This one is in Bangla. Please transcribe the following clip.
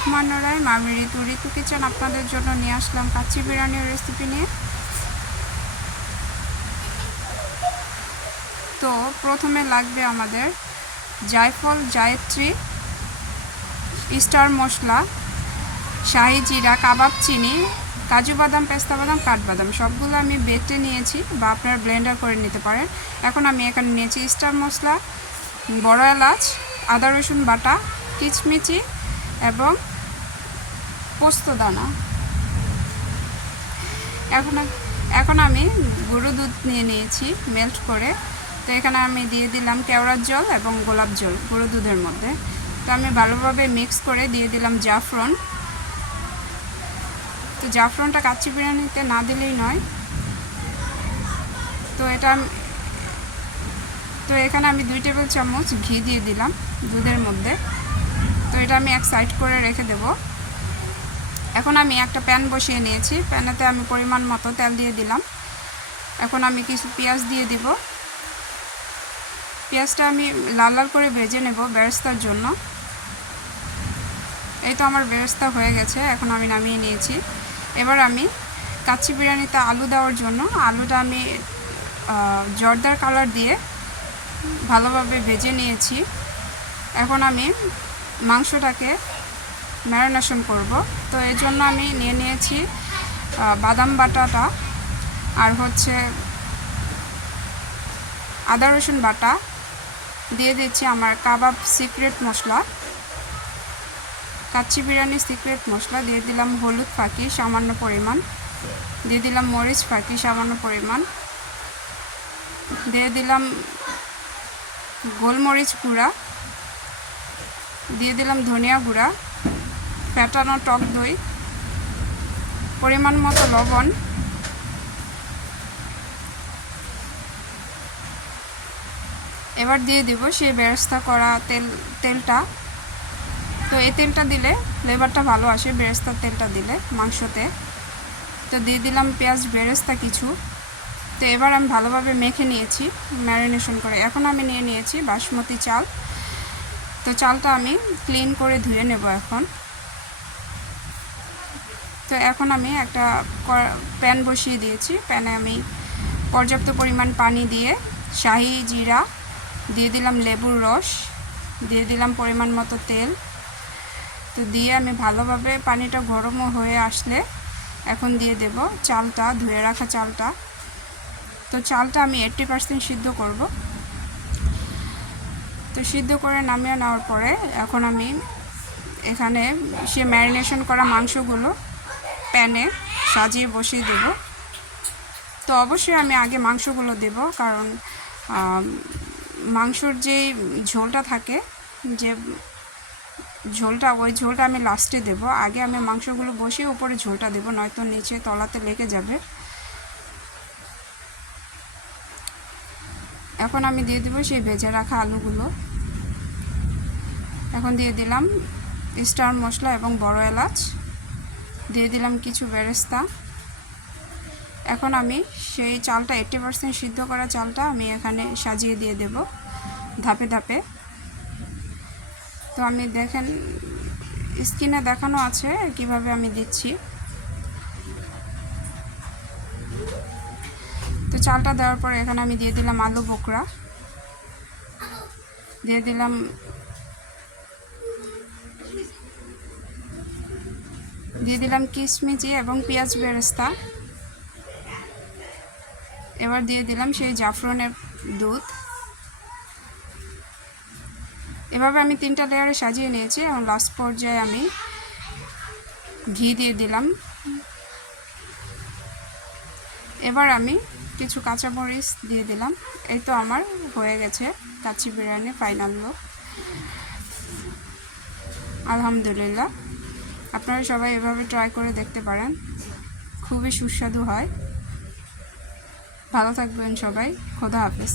রহমানির রহিম। আমি ঋতু কিচেন আপনাদের জন্য নিয়ে আসলাম কাচ্চি বিরিয়ানির রেসিপি নিয়ে। তো প্রথমে লাগবে আমাদের জায়ফল, জায়ত্রী, স্টার মশলা, শাহি জিরা, কাবাব চিনি, কাজু বাদাম, পেস্তা বাদাম, কাঠবাদাম সবগুলো আমি বেটে নিয়েছি বা আপনারা ব্লেন্ডার করে নিতে পারেন। এখন আমি এখানে নিয়েছি স্টার মশলা, বড় এলাচ, আদা রসুন বাটা, কিচমিচি এবং পোস্তদানা। এখন আমি গুঁড়ো দুধ নিয়ে নিয়েছি মেল্ট করে। তো এখানে আমি দিয়ে দিলাম কেওড়ার জল এবং গোলাপ জল গুঁড়ো দুধের মধ্যে। তো আমি ভালোভাবে মিক্স করে দিয়ে দিলাম জাফরান। তো জাফরানটা কাচ্চি বিরিয়ানিতে না দিলেই নয়। তো এখানে আমি 2 টেবিল চামচ ঘি দিয়ে দিলাম দুধের মধ্যে। তো এটা আমি এক সাইড করে রেখে দেব। এখন আমি একটা প্যান বসিয়ে নিয়েছি, প্যানেতে আমি পরিমাণ মতো তেল দিয়ে দিলাম। এখন আমি কিছু পেঁয়াজ দিয়ে দিব। পেঁয়াজটা আমি লাল লাল করে ভেজে নেব বেরেস্তার জন্য। এই তো আমার বেরেস্তা হয়ে গেছে, এখন আমি নামিয়ে নিয়েছি। এবার আমি কাচ্চি বিরিয়ানিতে আলু দেওয়ার জন্য আলুটা আমি জর্দার কালার দিয়ে ভালোভাবে ভেজে নিয়েছি। এখন আমি মাংসটাকে ম্যারিনেশন করব। তো এর জন্য আমি নিয়ে নিয়েছি বাদাম বাটাটা, আর হচ্ছে আদা রসুন বাটা, দিয়ে দিচ্ছি আমার কাবাব সিক্রেট মশলা, কাচ্চি বিরিয়ানির সিক্রেট মশলা, দিয়ে দিলাম হলুদ ফাঁকি সামান্য পরিমাণ, দিয়ে দিলাম মরিচ ফাঁকি সামান্য পরিমাণ, দিয়ে দিলাম গোলমরিচ গুঁড়া, দিয়ে দিলাম ধনিয়া গুঁড়া, ফেটানো টক দই, পরিমাণ মতো লবণ, এবার দিয়ে দেব সেই বেরেস্তা করা তেলটা। তো এই তেলটা দিলে ফ্লেভারটা ভালো আসে, বেরেস্তার তেলটা দিলে মাংসতে। তো দিয়ে দিলাম পেঁয়াজ বেরেস্তা কিছু। তো এবার আমি ভালোভাবে মেখে নিয়েছি ম্যারিনেশন করে। এখন আমি নিয়ে নিয়েছি বাসমতি চাল। তো চালটা আমি ক্লিন করে ধুয়ে নেব এখন। তো এখন আমি একটা প্যান বসিয়ে দিয়েছি। প্যানে আমি পর্যাপ্ত পরিমাণ পানি দিয়ে শাহি জিরা দিয়ে দিলাম, লেবুর রস দিয়ে দিলাম, পরিমাণ মতো তেল। তো দিয়ে আমি ভালোভাবে পানিটা গরম হয়ে আসলে এখন দিয়ে দেব চালটা, ধুয়ে রাখা চালটা। তো চালটা আমি 80% সিদ্ধ করব। তো সিদ্ধ করে নামিয়ে নেওয়ার পরে এখন আমি এখানে সে ম্যারিনেশন করা মাংসগুলো প্যানে সাজিয়ে বসিয়ে দেব। তো অবশ্যই আমি আগে মাংসগুলো দেব, কারণ মাংসর যে ঝোলটা থাকে, যে ওই ঝোলটা আমি লাস্টে দেব। আগে আমি মাংসগুলো বসিয়ে উপরে ঝোলটা দেব, নয়তো নিচে তলাতে লেগে যাবে। এখন আমি দিয়ে দেব সেই ভেজে রাখা আলুগুলো। এখন দিয়ে দিলাম স্টার মশলা এবং বড় এলাচ, দিয়ে দিলাম কিছু বেরেস্তা। এখন আমি সেই চালটা 80% সিদ্ধ করা চালটা আমি এখানে সাজিয়ে দিয়ে দেব ধাপে ধাপে। তো আমি দেখেন স্ক্রিনে দেখানো আছে কিভাবে আমি দিচ্ছি। তো চালটা দেওয়ার পরে এখানে আমি দিয়ে দিলাম আলু বোখরা, দিয়ে দিলাম কিশমিচি এবং পেঁয়াজ বেরেস্তা। এবার দিয়ে দিলাম সেই জাফরানের দুধ। এভাবে আমি 3টা লেয়ারে সাজিয়ে নিয়েছি এবং লাস্ট পর্যায়ে আমি ঘি দিয়ে দিলাম। এবার আমি কিছু কাঁচামরিচ দিয়ে দিলাম। এই তো আমার হয়ে গেছে কাচ্চি বিরিয়ানি ফাইনাল লুক। আলহামদুলিল্লাহ, আপনারা সবাই এভাবে ট্রাই করে দেখতে পারেন, খুবই সুস্বাদু হয়। ভালো থাকবেন সবাই, খোদা হাফেজ।